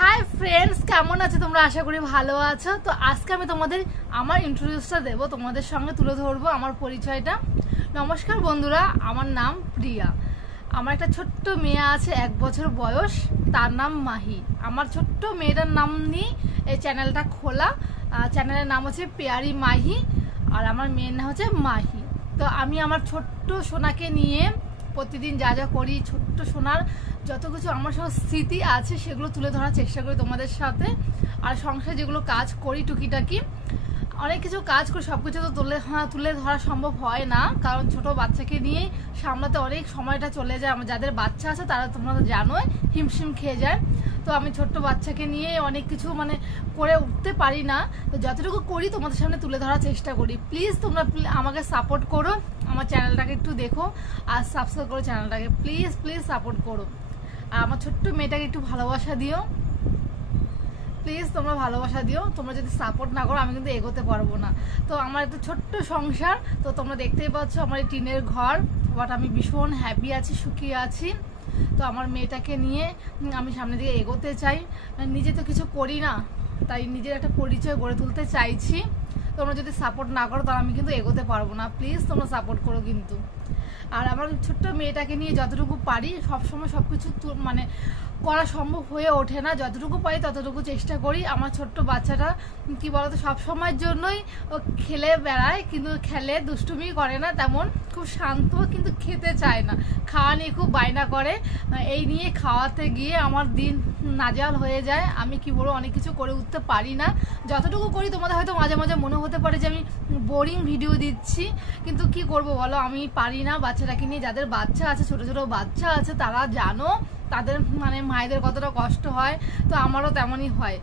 Hi friends, কেমন আছো তোমরা? আশা করি ভালো আছো। তো আজকে আমি তোমাদের আমার ইন্ট্রোডিউসটা দেবো, তোমাদের সঙ্গে তুলে ধরবো আমার পরিচয়টা। নমস্কার বন্ধুরা, আমার নাম প্রিয়া। আমার একটা ছোট্ট মেয়ে আছে, 1 বছর বয়স, তার নাম মাহি। আমার ছোট্ট মেয়েটার নাম নিয়ে এই চ্যানেলটা খোলা। চ্যানেলের নাম হচ্ছে পেয়ারি মাহি, আর আমার মেয়ের নাম হচ্ছে মাহি। তো আমি আমার ছোট্ট সোনাকে নিয়ে প্রতিদিন যা যা করি, ছোট্ট সোনার যত কিছু আমার সব স্মৃতি আছে সেগুলো তুলে ধরার চেষ্টা করি তোমাদের সাথে। আর সংসারে যেগুলো কাজ করি টুকিটাকি অনেক কিছু কাজ করি, সব কিছু তো তুলে ধরা সম্ভব হয় না, কারণ ছোট বাচ্চাকে নিয়ে সামলাতে অনেক সময়টা চলে যায়। আমার যাদের বাচ্চা আছে তারা তোমরা তো জানোই হিমশিম খেয়ে যায়। তো আমি ছোট্ট বাচ্চাকে নিয়ে অনেক কিছু করে উঠতে পারি না। তো যতটুকু করি তোমাদের সামনে তুলে ধরার চেষ্টা করি। প্লিজ তোমরা আমাকে সাপোর্ট করো, আমার চ্যানেলটাকে একটু দেখো আর সাবস্ক্রাইব করো চ্যানেলটাকে। প্লিজ প্লিজ সাপোর্ট করো, আর আমার ছোট্ট মেয়েটাকে একটু ভালোবাসা দিও। প্লিজ তোমরা ভালোবাসা দিও। তোমরা যদি সাপোর্ট না করো আমি কিন্তু এগোতে পারবো না। তো আমার একটা ছোট্ট সংসার, তো তোমরা দেখতেই পাচ্ছ আমার এই টিনের ঘর, বাট আমি ভীষণ হ্যাপি আছি, সুখী আছি। তো আমার মেয়েটাকে নিয়ে আমি সামনের দিকে এগোতে চাই। নিজে তো কিছু করি না, তাই নিজের একটা পরিচয় গড়ে তুলতে চাইছি। তোমরা যদি সাপোর্ট না করো তাহলে আমি কিন্তু এগোতে পারবো না। প্লিজ তোমরা সাপোর্ট করো কিন্তু। আর আমার ছোট্ট মেয়েটাকে নিয়ে যতটুকু পারি, সবসময় সব কিছু করা সম্ভব হয়ে ওঠে না। যতটুকু পারি ততটুকু চেষ্টা করি। আমার ছোট্ট বাচ্চাটা কি বলতো, সবসময়ের জন্যই ও খেলে বেড়ায়, কিন্তু খেলে দুষ্টুমি করে না তেমন, খুব শান্ত, কিন্তু খেতে চায় না। খাওয়া নিয়ে খুব বায়না করে, এই নিয়ে খাওয়াতে গিয়ে আমার দিন নাজাল হয়ে যায়। আমি কি বলবো, অনেক কিছু করে উঠতে পারি না। যতটুকু করি তোমাদের হয়তো মাঝে মাঝে মনে হতে পারে যে আমি বোরিং ভিডিও দিচ্ছি, কিন্তু কি করব বলো, আমি পারি না। বাচ্চাটাকে নিয়ে, যাদের বাচ্চা আছে, ছোট ছোট বাচ্চা আছে, তারা জানো তাদের মায়েদের কতটা কষ্ট হয়। তো আমারও তেমনই হয়,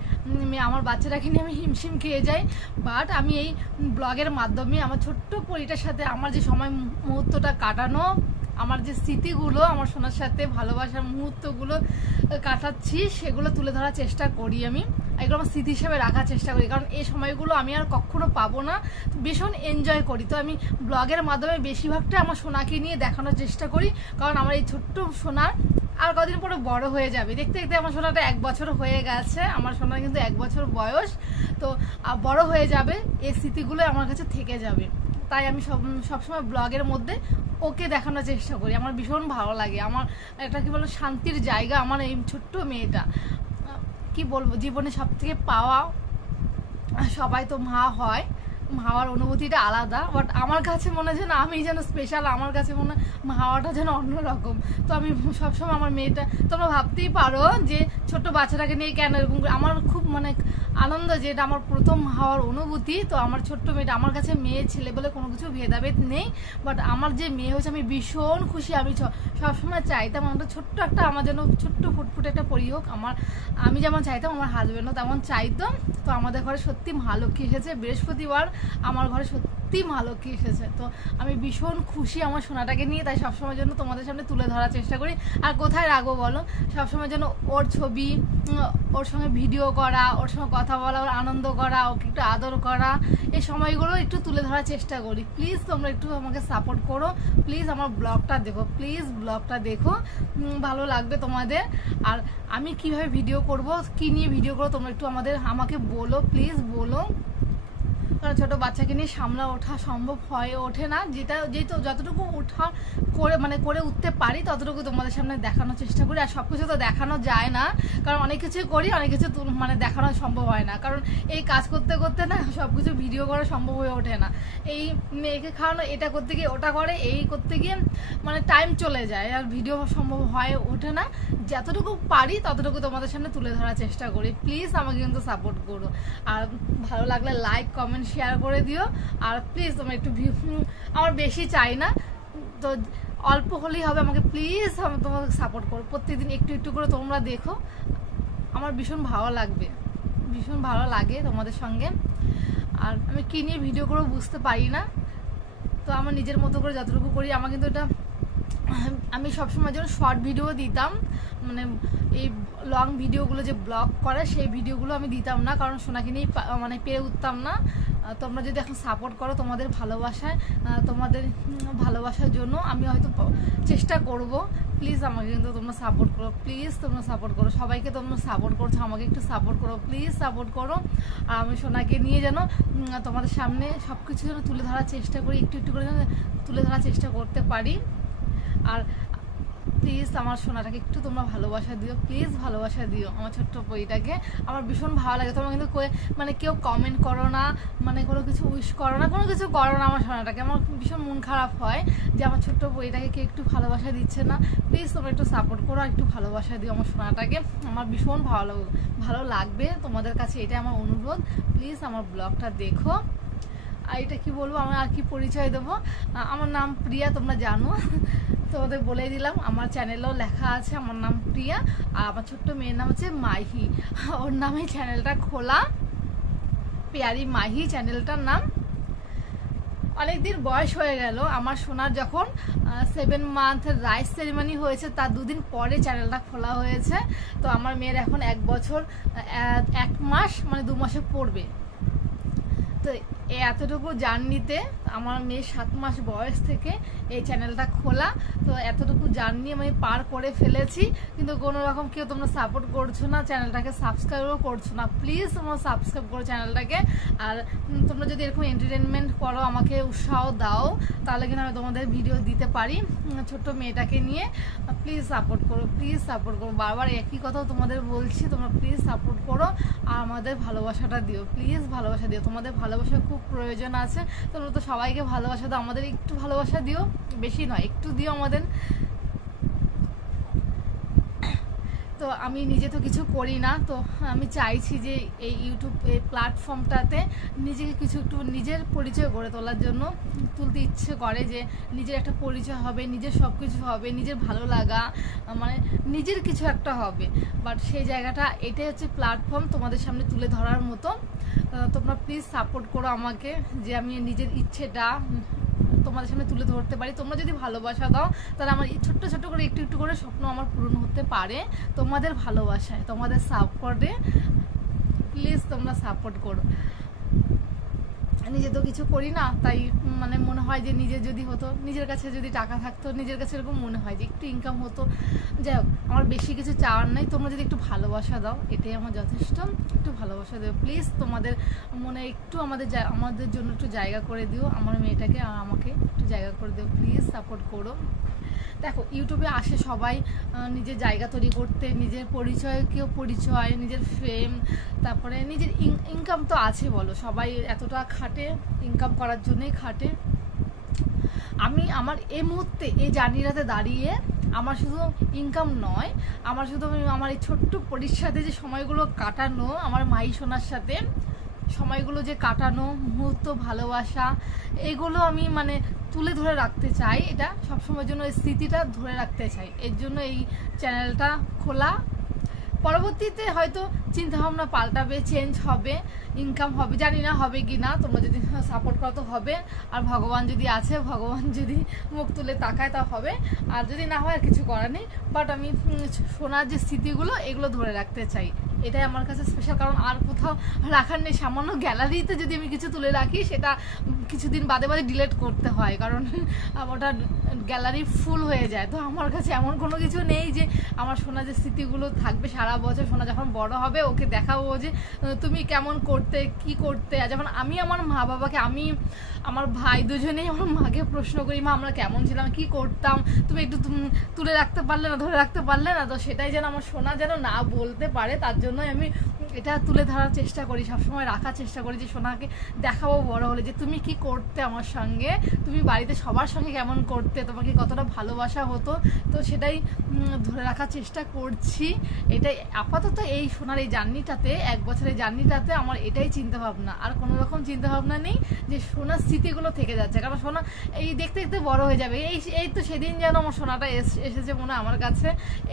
আমার বাচ্চাটাকে নিয়ে আমি হিমশিম খেয়ে যাই। বাট আমি এই ব্লগের মাধ্যমে আমার ছোট্ট পরিটার সাথে আমার যে সময় মুহূর্তটা কাটানো, আমার যে স্মৃতিগুলো, আমার সোনার সাথে ভালোবাসার মুহূর্তগুলো কাটাচ্ছি, সেগুলো তুলে ধরার চেষ্টা করি। আমি এগুলো আমার স্মৃতি হিসেবে রাখার চেষ্টা করি, কারণ এই সময়গুলো আমি আর কখনো পাবো না। ভীষণ এনজয় করি। তো আমি ব্লগের মাধ্যমে বেশিরভাগটা আমার সোনাকে নিয়ে দেখানোর চেষ্টা করি, কারণ আমার এই ছোট্ট সোনার আর কদিন পরে বড় হয়ে যাবে। দেখতে দেখতে আমার সোনাটা 1 বছর হয়ে গেছে। আমার সোনার কিন্তু 1 বছর বয়স। তো বড় হয়ে যাবে, এই স্মৃতিগুলো আমার কাছে থেকে যাবে। তাই আমি সবসময় ব্লগের মধ্যে ওকে দেখানোর চেষ্টা করি। আমার ভীষণ ভালো লাগে, আমার একটা কি বলবো শান্তির জায়গা আমার এই ছোট্ট মেয়েটা। কি বলবো, জীবনে সব থেকে পাওয়া, সবাই তো মা হয়, হওয়ার অনুভূতিটা আলাদা, বাট আমার কাছে মনে হয় যেন আমি যেন স্পেশাল। আমার কাছে মনে হয় হাওয়াটা যেন অন্যরকম। তো আমি সবসময় আমার মেয়েটা, তোমরা ভাবতেই পারো যে ছোট্ট বাচ্চাটাকে নিয়ে কেন এরকম, আমার খুব আনন্দ যে এটা আমার প্রথম হওয়ার অনুভূতি। তো আমার ছোট্ট মেয়েটা, আমার কাছে মেয়ে ছেলে বলে কোনো কিছু ভেদাভেদ নেই, বাট আমার যে মেয়ে হয়েছে আমি ভীষণ খুশি। আমি সবসময় চাইতাম আমার ছোট্ট একটা, আমার যেন ছোট্ট ফুটফুটে একটা পরি হোক। আমি যেমন চাইতাম আমার হাজবেন্ডও তেমন চাইতো। তো আমাদের ঘরে সত্যি মা লক্ষ্মী এসেছে, বৃহস্পতিবার আমার ঘরে সত্যি মা লক্ষ্মী এসেছে। তো আমি ভীষণ খুশি আমার সোনাটাকে নিয়ে, তাই সবসময় জন্য তোমাদের সামনে তুলে ধরার চেষ্টা করি। আর কোথায় রাখবো বলো, সবসময় যেন ওর ছবি, ওর সঙ্গে ভিডিও করা, ওর সঙ্গে কথা বলা, ওর আনন্দ করা, ওকে একটু আদর করা, এই সময়গুলো একটু তুলে ধরার চেষ্টা করি। প্লিজ তোমরা একটু আমাকে সাপোর্ট করো। প্লিজ আমার ব্লগটা দেখো, প্লিজ ব্লগটা দেখো, ভালো লাগবে তোমাদের। আর আমি কিভাবে ভিডিও করব, কি নিয়ে ভিডিও করবো, তোমরা একটু আমাকে বলো, প্লিজ বলো। কারণ ছোটো বাচ্চাকে নিয়ে সামলা ওঠা সম্ভব হয়ে ওঠে না। যেহেতু যতটুকু করে উঠতে পারি ততটুকু তোমাদের সামনে দেখানোর চেষ্টা করি। আর সব কিছু তো দেখানো যায় না, কারণ অনেক কিছু করি, অনেক কিছু দেখানো সম্ভব হয় না, কারণ এই কাজ করতে করতে না সব কিছু ভিডিও করা সম্ভব হয়ে ওঠে না। এই মেয়েকে খাওয়ানো, এটা করতে গিয়ে ওটা করে, এই করতে গিয়ে টাইম চলে যায়, আর ভিডিও সম্ভব হয়ে ওঠে না। যতটুকু পারি ততটুকু তোমাদের সামনে তুলে ধরার চেষ্টা করি। প্লিজ আমাকে কিন্তু সাপোর্ট করো, আর ভালো লাগলে লাইক কমেন্ট শেয়ার করে দিও। আর প্লিজ তোমরা একটু আমার বেশি চাই না, তো অল্প হলেই হবে, আমাকে প্লিজ তোমাকে সাপোর্ট করো। প্রত্যেকদিন একটু একটু করে তোমরা দেখো, আমার ভীষণ ভালো লাগবে, ভীষণ ভালো লাগে তোমাদের সঙ্গে। আর আমি কী নিয়ে ভিডিও করবো বুঝতে পারি না, তো আমার নিজের মতো করে যতটুকু করি, আমার কিন্তু এটা আমি সবসময় যেন শর্ট ভিডিও দিতাম, মানে এই লং ভিডিওগুলো যে ব্লগ করে সেই ভিডিওগুলো আমি দিতাম না, কারণ সোনাকে নিয়ে মানে পেরে উঠতাম না। তোমরা যদি এখন সাপোর্ট করো, তোমাদের ভালোবাসায়, তোমাদের ভালোবাসার জন্য আমি হয়তো চেষ্টা করব। প্লিজ আমাকে কিন্তু তোমরা সাপোর্ট করো, প্লিজ তোমরা সাপোর্ট করো। সবাইকে তোমরা সাপোর্ট করছো, আমাকে একটু সাপোর্ট করো, প্লিজ সাপোর্ট করো। আর আমি সোনাকে নিয়ে যেন তোমাদের সামনে সব কিছু যেন তুলে ধরার চেষ্টা করি, একটু একটু করে যেন তুলে ধরার চেষ্টা করতে পারি। আর প্লিজ আমার সোনাটাকে একটু তোমরা ভালোবাসা দিও, প্লিজ ভালোবাসা দিও আমার ছোট্ট বইটাকে। আমার ভীষণ ভালো লাগে। তোমরা কিন্তু মানে কেউ কমেন্ট করো না, মানে কোনো কিছু উইশ করো না, কোনো কিছু করো না আমার সোনাটাকে। আমার ভীষণ মন খারাপ হয় যে আমার ছোট্ট বইটাকে কেউ একটু ভালোবাসা দিচ্ছে না। প্লিজ তোমরা একটু সাপোর্ট করো, একটু ভালোবাসা দিও আমার সোনাটাকে। আমার ভীষণ ভালো লাগবে তোমাদের কাছে, এটাই আমার অনুরোধ। প্লিজ আমার ব্লগটা দেখো। আর এটা কি বলবো, আমার আর কি পরিচয় দেবো। আমার নাম প্রিয়া, তোমরা জানো, তোমাদের বলে দিলাম। আমার চ্যানেলেও লেখা আছে আমার নাম প্রিয়া। আর আমার ছোট্ট মেয়ের নাম হচ্ছে মাহি, ওর নামে চ্যানেলটা খোলা, পেয়ারি মাহি চ্যানেলটার নাম। অনেকদিন বয়স হয়ে গেল আমার সোনার, যখন 7 মান্থের রাইস সেরিমনি হয়েছে তার 2 দিন পরে চ্যানেলটা খোলা হয়েছে। তো আমার মেয়ের এখন 1 বছর 1 মাস, মানে 2 মাসে পড়বে। তো এতটুকু জার্নিতে আমার মেয়ে 7 মাস বয়স থেকে এই চ্যানেলটা খোলা। তো এতটুকু জার্নি আমি পার করে ফেলেছি, কিন্তু কোনো রকম কেউ তোমরা সাপোর্ট করছো না, চ্যানেলটাকে সাবস্ক্রাইবও করছো না। প্লিজ তোমরা সাবস্ক্রাইব করো চ্যানেলটাকে। আর তোমরা যদি এরকম এন্টারটেনমেন্ট করো, আমাকে উৎসাহ দাও, তাহলে কিন্তু আমি তোমাদের ভিডিও দিতে পারি ছোট্ট মেয়েটাকে নিয়ে। প্লিজ সাপোর্ট করো, প্লিজ সাপোর্ট করো। বারবার একই কথা তোমাদের বলছি, তোমরা প্লিজ সাপোর্ট করো আর আমাদের ভালোবাসাটা দিও, প্লিজ ভালোবাসা দিও। তোমাদের ভালোবাসা খুব প্রয়োজন আছে। তোমরা তো সবাইকে ভালোবাসা দাও, আমাদের একটু ভালোবাসা দিও, বেশি নয় একটু দিও আমাদের। তো আমি নিজে তো কিছু করি না, তো আমি চাইছি যে এই ইউটিউব এই প্ল্যাটফর্মটাতে নিজেকে কিছু একটু নিজের পরিচয় গড়ে তোলার জন্য তুলতে ইচ্ছে করে, যে নিজের একটা পরিচয় হবে, নিজের সব কিছু হবে, নিজের ভালো লাগা, মানে নিজের কিছু একটা হবে। বাট সেই জায়গাটা এটাই হচ্ছে প্ল্যাটফর্ম তোমাদের সামনে তুলে ধরার মতো। তোমরা প্লিজ সাপোর্ট করো আমাকে, যে আমি নিজের ইচ্ছেটা তোমাদের সামনে তুলে ধরতে পারি। তোমরা যদি ভালোবাসা দাও, তাহলে আমার ছোট্ট ছোট্ট করে একটু একটু করে স্বপ্ন আমার পূরণ হতে পারে তোমাদের ভালোবাসায়, তোমাদের সাপোর্টে। প্লিজ তোমরা সাপোর্ট করো। নিজে তো কিছু করি না, তাই মানে মনে হয় যে নিজে যদি হতো, নিজের কাছে যদি টাকা থাকতো, নিজের কাছে এরকম মনে হয় যে একটু ইনকাম হতো। যাই হোক, আমার বেশি কিছু চাওয়ার নাই। তোমরা যদি একটু ভালোবাসা দাও, এটাই আমার যথেষ্ট। একটু ভালোবাসা দেবো প্লিজ। তোমাদের মনে একটু আমাদের জন্য একটু জায়গা করে দিও, আমার মেয়েটাকে আর আমাকে একটু জায়গা করে দিও, প্লিজ সাপোর্ট করো। দেখো, ইউটিউবে আসে সবাই নিজের জায়গা তৈরি করতে, নিজের পরিচয়, নিজের ফেম, তারপরে নিজের ইনকাম তো আছে। বলো, সবাই এতটা খাটে, ইনকাম করার জন্যই খাটে। আমি আমার এই মুহূর্তে এই জার্নিটাতে দাঁড়িয়ে আমার শুধু ইনকাম নয়, আমার শুধু আমার এই ছোট্ট পরির সাথে যে সময়গুলো কাটানো, আমার মাই সোনার সাথে সময়গুলো যে কাটানো মুহূর্ত, ভালোবাসা, এগুলো আমি মানে তুলে ধরে রাখতে চাই। এটা সবসময়ের জন্য এই স্মৃতিটা ধরে রাখতে চাই, এর জন্য এই চ্যানেলটা খোলা। পরবর্তীতে হয়তো চিন্তাভাবনা পাল্টাবে, চেঞ্জ হবে, ইনকাম হবে, জানি না হবে কি না। তোমরা যদি সাপোর্ট করো তো হবে, আর ভগবান যদি আছে, ভগবান যদি মুখ তুলে তাকায় তা হবে, আর যদি না হয় আর কিছু করার নেই। বাট আমি শোনার যে স্মৃতিগুলো, এগুলো ধরে রাখতে চাই, এটাই আমার কাছে স্পেশাল। কারণ আর কোথাও রাখার নেই। সামান্য গ্যালারিতে যদি আমি কিছু তুলে রাখি, সেটা কিছুদিন বাদে বাদে ডিলিট করতে হয়, কারণ ওটা গ্যালারি ফুল হয়ে যায়। তো আমার কাছে এমন কোনো কিছু নেই যে আমার সোনা যে স্মৃতিগুলো থাকবে সারা বছর। সোনা যখন বড় হবে, ওকে দেখাবো যে তুমি কেমন করতে, কি করতে। যেমন আমি আমার মা বাবাকে, আমি আমার ভাই দুজনেই আমার মাকে প্রশ্ন করি, মা আমরা কেমন ছিলাম, কি করতাম, তুমি একটু তুলে রাখতে পারলে না, ধরে রাখতে পারলে না। তো সেটাই যেন আমার সোনা যেন না বলতে পারে, তার জন্যই আমি এটা তুলে ধরার চেষ্টা করি, সবসময় রাখার চেষ্টা করি, যে সোনাকে দেখাবো বড় হলে যে তুমি কি করতে আমার সঙ্গে, তুমি বাড়িতে সবার সঙ্গে কেমন করতে, তোমাকে কতটা ভালোবাসা হতো। তো সেটাই ধরে রাখার চেষ্টা করছি। এটাই আপাতত এই সোনার এই জার্নিটাতে, 1 বছরের জার্নিটাতে আমার এটাই চিন্তাভাবনা। আর কোনো রকম চিন্তাভাবনা নেই যে সোনার স্মৃতিগুলো থেকে যাচ্ছে, কারণ সোনা এই দেখতে দেখতে বড় হয়ে যাবে। এই তো সেদিন যেন আমার সোনাটা এসেছে মনে আমার কাছে,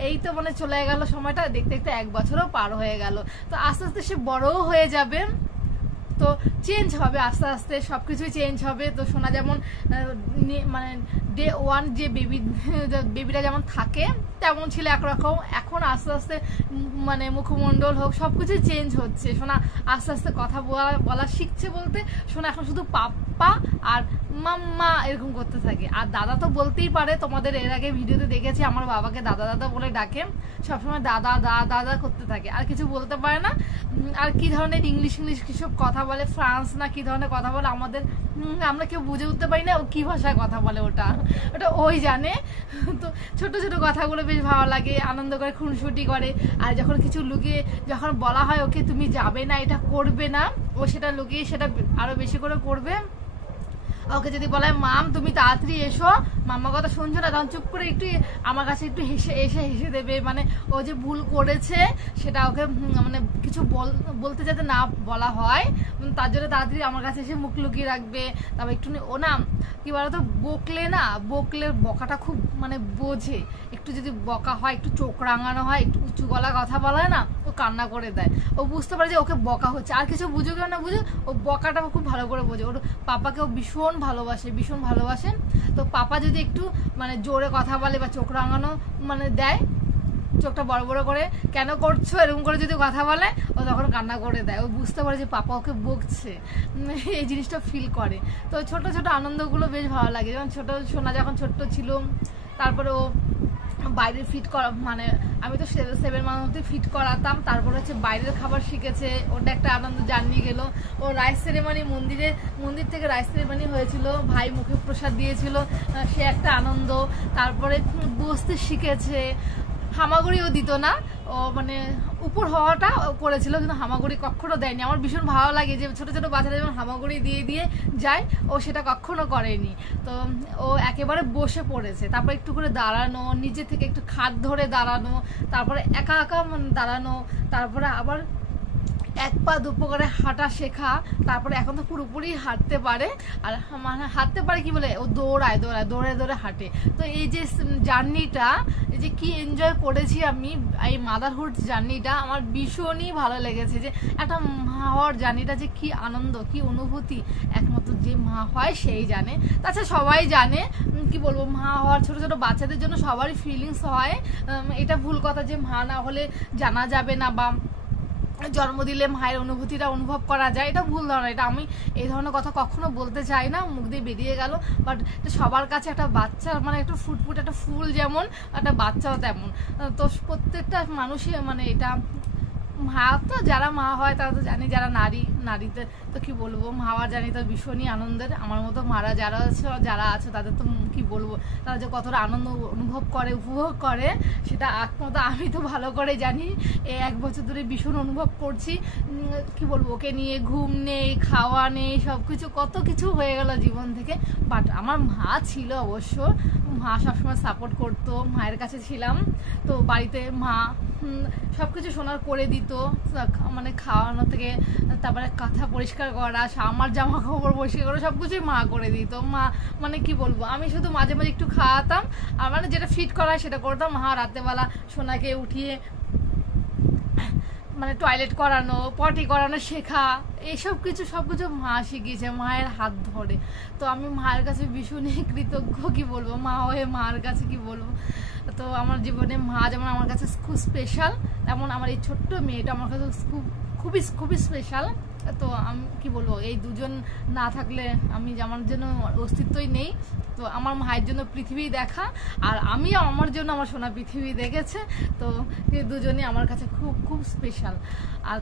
এই তো মানে চলে গেল সময়টা, দেখতে দেখতে 1 বছরও পার হয়ে গেল। তো আস্তে আস্তে সে বড়ও হয়ে যাবে, তো চেঞ্জ হবে আস্তে আস্তে, সব কিছুই চেঞ্জ হবে। তো সোনা যেমন মানে ডে 1 যে বেবিরা যেমন থাকে তেমন ছিল একরকম, এখন আস্তে আস্তে মানে মুখমণ্ডল হোক সব কিছুই চেঞ্জ হচ্ছে। সোনা আস্তে আস্তে কথা বলা শিখছে, বলতে সোনা এখন শুধু পাপ্পা আর মাম্মা এরকম করতে থাকে। আর দাদা তো বলতেই পারে, তোমাদের এর আগে ভিডিওতে দেখেছি আমার বাবাকে দাদা দাদা বলে ডাকে, সবসময় দাদা দাদা দাদা করতে থাকে, আর কিছু বলতে পারে না। আর কি ধরনের ইংলিশ কিছু কথা বলে, ফ্রান্স না কি ধরনের কথা বলে আমাদের আমরা কেউ বুঝে উঠতে পারি না ও কি ভাষায় কথা বলে, ওটা ওই জানে। তো ছোট ছোট কথাগুলো বেশ ভালো লাগে, আনন্দ করে, খুনসুটি করে। আর যখন কিছু লুকিয়ে যখন বলা হয় ওকে তুমি যাবে না, এটা করবে না, ও সেটা লুকিয়ে সেটা আরো বেশি করে করবে। ওকে যদি বলে মাম তুমি তাড়াতাড়ি এসো, মাম্মা কথা শুনছো না, তখন চুপ করে একটু আমার কাছে একটু হেসে দেবে, মানে ও যে ভুল করেছে সেটা ওকে মানে কিছু বলতে যাতে না বলা হয় তার জন্য তাড়াতাড়ি আমার কাছে এসে মুখ লুকিয়ে রাখবে। তারপর একটু ও না কি বলতো, বকলে বকাটা খুব মানে বোঝে, একটু যদি বকা হয়, একটু চোখ রাঙানো হয়, একটু উঁচু গলা কথা বলা হয় না, ও কান্না করে দেয়। ও বুঝতে পারে যে ওকে বকা হচ্ছে, আর কিছু বুঝুক না বুঝুক ও বকাটা খুব ভালো করে বোঝে। ওর পাপাকেও ভীষণ ভালোবাসে। তো পাপা যদি একটু মানে জোরে কথা বলে বা চোখ রাঙানো মানে দেয়, চোখটা বড় বড় করে কেন করছো এরকম করে যদি কথা বলে, ও তখন কান্না করে দেয়। ও বুঝতে পারে যে পাপা ওকে বকছে, এই জিনিসটা ফিল করে। তো ছোট ছোট আনন্দগুলো বেশ ভালো লাগে। যেমন সোনা যখন ছোট্ট ছিল, তারপরে ও বাইরের ফিট করা, মানে আমি তো 7 মান্থ অবধি ফিট করাতাম, তারপরে হচ্ছে বাইরের খাবার শিখেছে, ওটা একটা আনন্দ জার্নি গেল। ও রাইস সেরেমনি মন্দির থেকে রাইস সেরেমনি হয়েছিল, ভাই মুখে প্রসাদ দিয়েছিল, সে একটা আনন্দ। তারপরে বসতে শিখেছে, হামাগুড়িও দিত না, ও মানে উপর হওয়াটা করেছিল কিন্তু হামাগুড়ি কখনো দেয়নি। আমার ভীষণ ভালো লাগে যে ছোট ছোট বাচ্চারা যেমন হামাগুড়ি দিয়ে যায়, ও সেটা কখনো করেনি। তো ও একেবারে বসে পড়েছে, তারপর একটু করে দাঁড়ানো, নিজে থেকে একটু খাট ধরে দাঁড়ানো, তারপরে একা দাঁড়ানো, তারপরে আবার 1 পা 2 পা করে হাঁটা শেখা। তারপরে এখন তো পুরোপুরি হাঁটতে পারে, আর মানে হাঁটতে পারে কি বলে, ও দৌড়ে হাঁটে। তো এই যে জার্নিটা, এই যে কি এনজয় করেছি আমি, এই মাদারহুড জার্নিটা আমার ভীষণই ভালো লেগেছে। যে একটা মা হওয়ার জার্নিটা যে কি আনন্দ, কি অনুভূতি, একমাত্র যে মা হয় সেই জানে। তাছাড়া সবাই জানে, কি বলবো, মা হওয়ার ছোট ছোট বাচ্চাদের জন্য সবারই ফিলিংস হয়। এটা ভুল কথা যে মা না হলে জানা যাবে না, বা জন্ম দিলে মায়ের অনুভূতিটা অনুভব করা যায়, এটা ভুল ধারণা। এটা আমি এই ধরনের কথা কখনো বলতে চাই না, মুখ দিয়ে বেরিয়ে গেল। বাট সবার কাছে একটা বাচ্চা মানে একটু ফুটফুট একটা ফুল যেমন, একটা বাচ্চাও তেমন। তো প্রত্যেকটা মানুষই মানে এটা মা, তো যারা মা হয় তারা তো জানি, যারা নারীদের তো কি বলবো, মা হওয়ার জানি তো ভীষণই আনন্দের। আমার মতো মারা যারা আছে তাদের তো কি বলবো, তারা যে কতটা আনন্দ অনুভব করে, উপভোগ করে, সেটা একমাত্র আমি তো ভালো করে জানি। এই 1 বছর ধরে ভীষণ অনুভব করছি। কি বলবো, ওকে নিয়ে ঘুম নেই, খাওয়া নেই, সব কিছু কত কিছু হয়ে গেল জীবন থেকে। বাট আমার মা ছিল অবশ্য, মা সবসময় সাপোর্ট করতো, মায়ের কাছে ছিলাম। তো বাড়িতে মা সবকিছু সোনার করে দিত, মানে খাওয়ানো থেকে তারপরে কাঁথা পরিষ্কার করা, আমার জামা কাপড় পরিষ্কার করা, সবকিছুই মা করে দিত। মা মানে কি বলবো, আমি শুধু মাঝে মাঝে একটু খাওয়াতাম, আর মানে যেটা ফিট করা হয় সেটা করতাম। মা রাতেবেলা সোনাকে উঠিয়ে মানে টয়লেট করানো, পটি করানো শেখা, এইসব কিছু সবকিছু মা শিখিয়েছে মায়ের হাত ধরে। তো আমি মায়ের কাছে ভীষণই কৃতজ্ঞ, কি বলবো, মা হয়ে মার কাছে কি বলবো। তো আমার জীবনে মা যেমন আমার কাছে খুব স্পেশাল, তেমন আমার এই ছোট্ট মেয়েটা আমার কাছে খুবই স্পেশাল। তো আমি কি বলবো, এই দুজন না থাকলে আমি আমার জন্য অস্তিত্বই নেই। তো আমার মায়ের জন্য পৃথিবী দেখা, আর আমিও আমার জন্য আমার সোনা পৃথিবী দেখেছে। তো দুজনই আমার কাছে খুব স্পেশাল। আর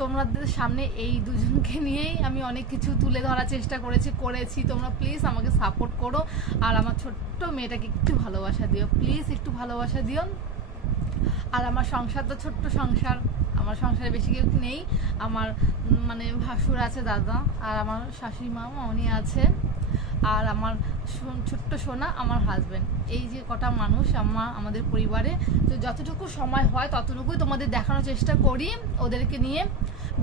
তোমাদের সামনে এই দুজনকে নিয়েই আমি অনেক কিছু তুলে ধরার চেষ্টা করেছি। তোমরা প্লিজ আমাকে সাপোর্ট করো, আর আমার ছোট্ট মেয়েটাকে একটু ভালোবাসা দিও, প্লিজ একটু ভালোবাসা দিও। আর আমার সংসার তো ছোট্ট সংসার, আমার সংসারে বেশি কেউ নেই। আমার মানে ভাসুর আছে, দাদা, আর আমার শাশুড়ি মা উনি আছে, আর আমার ছোট্ট সোনা, আমার হাজবেন্ড। এই যে কটা মানুষ আমাদের পরিবারে। তো যতটুকু সময় হয় ততটুকুই তোমাদের দেখানোর চেষ্টা করি, ওদেরকে নিয়ে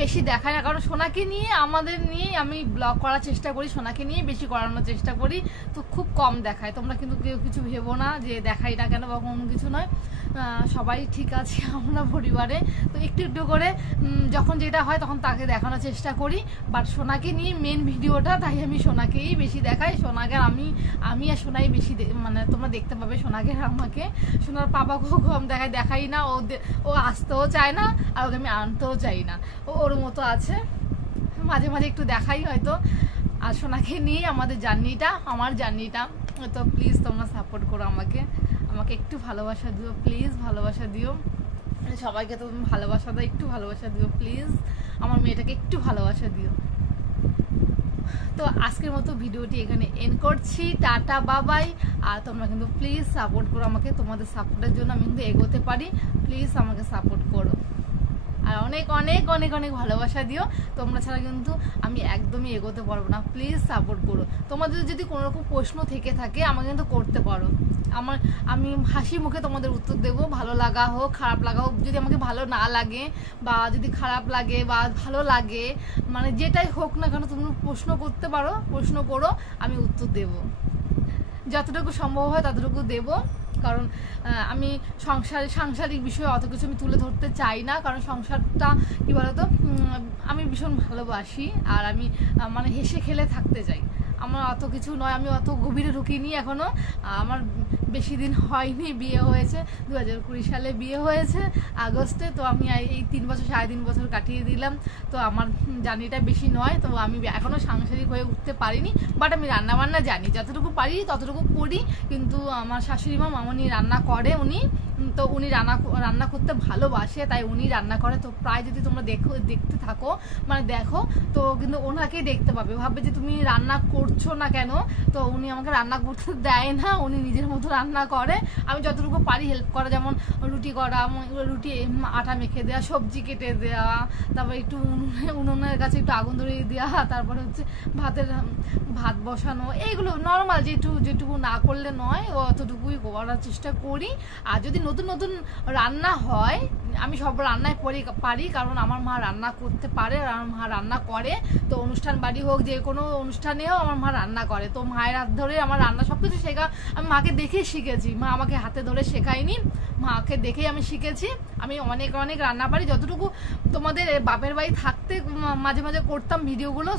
বেশি দেখাই না, কারণ সোনাকে নিয়ে আমাদের নিয়ে আমি ব্লগ করার চেষ্টা করি, সোনাকে নিয়ে বেশি করানোর চেষ্টা করি। তো খুব কম দেখায়, তোমরা কিন্তু কেউ কিছু ভেবো না যে দেখাই না কেন বা কোনো কিছু নয়। সবাই ঠিক আছে আমরা পরিবারে। তো একটু একটু করে যখন যেটা হয় তখন তাকে দেখানোর চেষ্টা করি, বাট সোনাকে নিয়ে মেন ভিডিওটা, তাই আমি সোনাকেই বেশি দেখাই। সোনাকে আমি আর সোনাই বেশি মানে তোমরা দেখতে পাবে সোনাকে আর আমাকে। সোনার পাপাকেও কম দেখাই না, ও আসতেও চায় না আর ওকে আমি আনতেও চাই না, ওর মতো আছে। মাঝে মাঝে একটু দেখাই হয়তো। আর সোনাকে নিয়ে আমাদের জার্নিটা, আমার জার্নিটা। তো প্লিজ তোমরা সাপোর্ট করো আমাকে একটু ভালোবাসা দিও প্লিজ, ভালোবাসা দিও সবাইকে। তো ভালোবাসা দাও, একটু ভালোবাসা দিও প্লিজ, আমার মেয়েটাকে একটু ভালোবাসা দিও। তো আজকের মতো ভিডিওটি এখানে এন্ড করছি, টাটা বাবাই। আর তোমরা কিন্তু প্লিজ সাপোর্ট করো আমাকে, তোমাদের সাপোর্টের জন্য আমি কিন্তু এগোতে পারি। প্লিজ আমাকে সাপোর্ট করো আর অনেক অনেক অনেক অনেক ভালোবাসা দিও। তোমরা ছাড়া কিন্তু আমি একদমই এগোতে পারবো না। প্লিজ সাপোর্ট করো। তোমাদের যদি কোনো রকম প্রশ্ন থেকে থাকে আমাকে কিন্তু করতে পারো, আমি হাসি মুখে তোমাদের উত্তর দেবো। ভালো লাগা হোক খারাপ লাগা হোক, যদি আমাকে ভালো না লাগে বা যদি খারাপ লাগে বা ভালো লাগে, মানে যেটাই হোক না কেন তুমি প্রশ্ন করতে পারো, প্রশ্ন করো, আমি উত্তর দেব। যতটুকু সম্ভব হয় ততটুকু দেব। কারণ আমি সাংসারিক বিষয়ে অত কিছু আমি তুলে ধরতে চাই না। কারণ সংসারটা কি বলতো, আমি ভীষণ ভালোবাসি আর আমি মানে হেসে খেলে থাকতে চাই। আমার অত কিছু নয়, আমি অত গভীরে ঢুকিনি এখনো। আমার বেশি দিন হয়নি, বিয়ে হয়েছে 2020 সালে বিয়ে হয়েছে আগস্টে। তো আমি এই 3 বছর 3.5 বছর কাটিয়ে দিলাম। তো আমার জার্নিটা বেশি নয়, তো আমি এখনো সাংসারিক হয়ে উঠতে পারিনি। বাট আমি রান্নাবান্না জানি, যতটুকু পারি ততটুকু করি। কিন্তু আমার শাশুড়ি মা মামনি রান্না করে, তো উনি রান্না করতে ভালোবাসে, তাই উনি রান্না করে। তো প্রায় যদি তোমরা দেখতে থাকো মানে দেখো, তো কিন্তু ওনাকেই দেখতে পাবে, ভাববে যে তুমি রান্না করছো না কেন। তো উনি আমাকে রান্না করতে দেয় না, উনি নিজের মতো রান্না করে। আমি যতটুকু পারি হেল্প করা, যেমন রুটি করা, রুটি আটা মেখে দেওয়া, সবজি কেটে দেওয়া, তারপর একটু উনুনের কাছে একটু আগুন ধরিয়ে দেওয়া, তারপরে হচ্ছে ভাত বসানো, এইগুলো নর্মাল যেটুকু না করলে নয় অতটুকুই করার চেষ্টা করি। আর যদি নতুন নতুন রান্না হয়, আমি সব রান্নায় পারি, কারণ আমার মা রান্না করতে পারে আর আমার মা রান্না করে। তো অনুষ্ঠান বাড়ি হোক, যে কোনো অনুষ্ঠানেও আমার মা রান্না করে। তো মায়ের হাত ধরে আমার রান্না সবকিছু শেখা, আমি মাকে দেখেই শিখেছি। মা আমাকে হাতে ধরে শেখায়নি, মাকে দেখেই আমি শিখেছি। আমি অনেক অনেক রান্না পারি। যতটুকু তোমাদের বাপের বাড়ি থাকতে মাঝে মাঝে করতাম ভিডিওগুলো,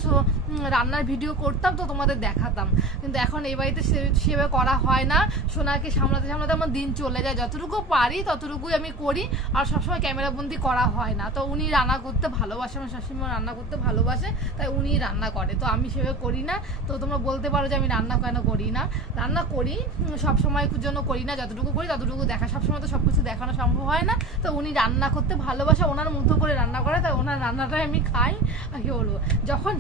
রান্নার ভিডিও করতাম, তো তোমাদের দেখাতাম। কিন্তু এখন এই বাড়িতে সেভাবে করা হয় না। সোনাকে সামলাতে সামলাতে আমার দিন চলে যায়। যতটুকু পারি ততটুকুই আমি করি, আর সবসময় ক্যামেরাবন্দি করা হয় না। তো উনি রান্না করতে ভালোবাসে, আমার শাশুড়ি মা রান্না করতে ভালোবাসে, তাই উনি রান্না করে। তো আমি সেভাবে করি না। তো তোমরা বলতে পারো যে আমি রান্না কেন করি না। রান্না করি, সবসময় জন্য করি না। যতটুকু করি ততটুকু দেখা, সবসময় তো সবকিছু দেখানো সম্ভব হয় না। তো উনি রান্না করতে ভালোবাসে, ওনার মতো করে রান্না করে, তাই ওনার রান্নাটাই আমি খাই। আর কি বলবো,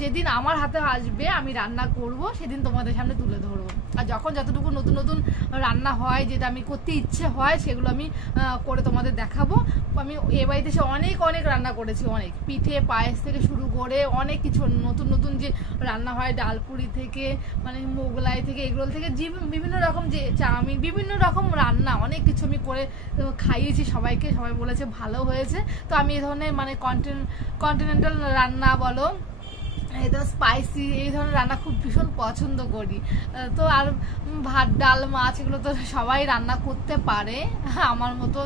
যেদিন আমার হাতে আসবে আমি রান্না করব, সেদিন তোমাদের সামনে তুলে ধরবো। আর যখন যতটুকু নতুন নতুন রান্না হয়, যেটা আমি করতে ইচ্ছে হয়, সেগুলো আমি করে তোমাদের দেখাবো। আমি এ বাড়িতে এসে অনেক অনেক রান্না করেছি, অনেক পিঠে পায়েস থেকে শুরু করে অনেক কিছু নতুন নতুন যে রান্না হয়, ডালপুরি থেকে মানে মোগলাই থেকে, এগরোল থেকে, বিভিন্ন রকম যে চাউমিন, বিভিন্ন রকম রান্না অনেক কিছু আমি করে খাইয়েছি সবাইকে। সবাই বলেছে ভালো হয়েছে। তো আমি এই ধরনের মানে কন্টিনেন্টাল রান্না বলো, এই ধরনের স্পাইসি, এই ধরনের রান্না খুব ভীষণ পছন্দ করি। তো আর ভাত ডাল মাছ এগুলো তো সবাই রান্না করতে পারে, আমার মতো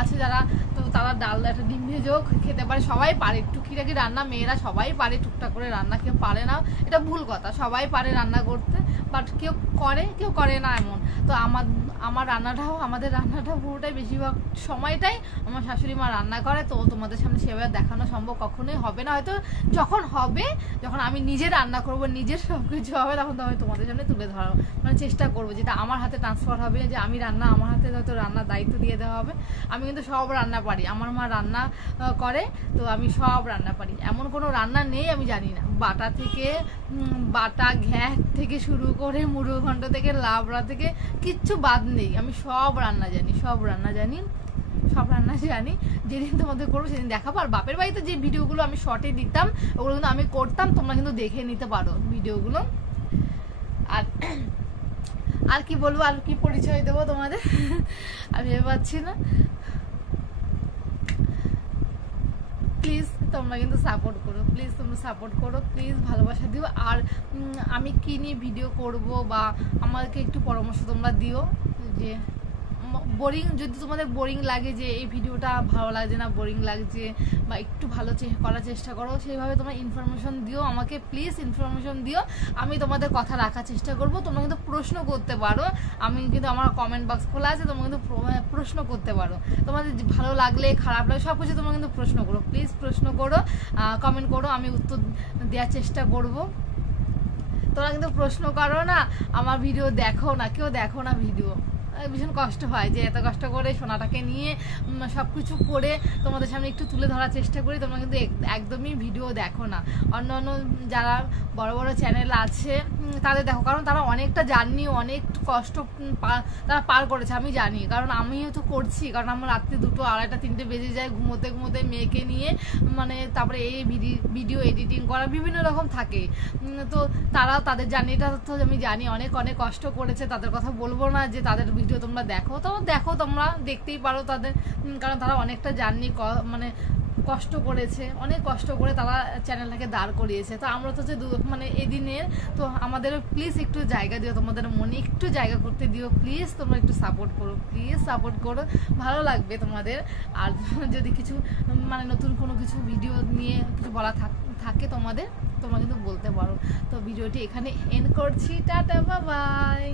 আছে যারা, তো তারা ডাল একটা ডিম ভেজেও খেতে পারে। সবাই পারে টুকিটাকি রান্না, মেয়েরা সবাই পারে টুকটাক করে রান্না, কেউ পারে না এটা ভুল কথা, সবাই পারে রান্না করতে। বাট কেউ করে না এমন। তো আমাদের রান্নাটাও পুরোটাই বেশিরভাগ সময়টাই আমার শাশুড়ি মা রান্না করে। তো তোমাদের সামনে সেভাবে দেখানো সম্ভব কখনোই হবে না। হয়তো যখন আমি নিজে রান্না করব, নিজের সবকিছু হবে, তখন তো আমি তোমাদের সামনে তুলে ধরার মানে চেষ্টা করবো, যেটা আমার হাতে ট্রান্সফার হবে, যে আমি আমার হাতে হয়তো রান্নার দায়িত্ব দিয়ে দেওয়া হবে। আমি কিন্তু সব রান্না পারি, আমার মা রান্না করে, তো আমি সব রান্না পারি। এমন কোনো রান্না নেই আমি জানি না। বাটা ঘ্যাট থেকে শুরু করে মুড়োঘণ্ট থেকে লাবড়া থেকে কিচ্ছু বাদ নেই। আমি সব রান্না জানি। যেদিন তোমাদের করবো সেদিন দেখাবো। আর বাপের বাড়িতে যে ভিডিওগুলো আমি শর্টে দিতাম, ওগুলো কিন্তু আমি করতাম, তোমরা কিন্তু দেখে নিতে পারো ভিডিওগুলো। আর কি বলবো, আর কি পরিচয় দেবো তোমাদের আমি ভেবে পাচ্ছি না। প্লিজ তোমরা কিন্তু সাপোর্ট করো, প্লিজ ভালোবাসা দিও। আর আমি কি নিয়ে ভিডিও করব বা আমাকে একটু পরামর্শ তোমরা দিও, যে বোরিং, যদি তোমাদের বোরিং লাগে যে এই ভিডিওটা ভালো লাগছে না, বোরিং লাগছে, বা একটু ভালো করার চেষ্টা করো, সেইভাবে তোমরা ইনফরমেশন দিও আমাকে, প্লিজ ইনফরমেশন দিও, আমি তোমাদের কথা রাখার চেষ্টা করব। তোমরা কিন্তু প্রশ্ন করতে পারো, আমি কিন্তু আমার কমেন্ট বক্স খোলা আছে, তোমরা কিন্তু প্রশ্ন করতে পারো, তোমাদের ভালো লাগলে খারাপ লাগলে সব কিছু তোমরা কিন্তু প্রশ্ন করো, প্লিজ প্রশ্ন করো, কমেন্ট করো, আমি উত্তর দেওয়ার চেষ্টা করব। তোমরা কিন্তু প্রশ্ন করো না, আমার ভিডিও দেখো না, কেউ দেখো না ভিডিও, ভীষণ কষ্ট হয় যে এত কষ্ট করে সোনাটাকে নিয়ে সব কিছু করে তোমাদের সামনে একটু তুলে ধরার চেষ্টা করি, তোমরা কিন্তু একদমই ভিডিও দেখো না। অন্য অন্য যারা বড় বড় চ্যানেল আছে তাদের দেখো, কারণ তারা অনেকটা জার্নি, অনেক কষ্ট তারা পার করেছে, আমি জানি, কারণ আমিও তো করছি, কারণ আমার রাত্রি 2টো, 2:30, 3টে বেজে যায় ঘুমোতে ঘুমোতে, মেয়েকে নিয়ে, মানে তারপরে এই ভিডিও এডিটিং করা বিভিন্ন রকম থাকে। তো তারা তাদের জার্নিটা তো আমি জানি, অনেক অনেক কষ্ট করেছে, তাদের কথা বলবো না যে তাদের ভিডিও তোমরা দেখো, তো দেখো, তোমরা দেখতেই পারো তাদের, কারণ তারা অনেকটা জার্নি মানে কষ্ট করেছে, অনেক কষ্ট করে তারা চ্যানেলটাকে দাঁড় করিয়েছে। তো আমরা তো যে মানে এদিনের, তো আমাদের প্লিজ একটু জায়গা দিও, তোমাদের মনে একটু জায়গা করতে দিও, প্লিজ তোমরা একটু সাপোর্ট করো, প্লিজ সাপোর্ট করো, ভালো লাগবে তোমাদের। আর যদি কিছু মানে নতুন কোনো কিছু ভিডিও নিয়ে কিছু বলা থাকে তোমাদের, তোমরা কিন্তু বলতে পারো। তো ভিডিওটি এখানে এন্ড করছি, টাটা, বাই বাই।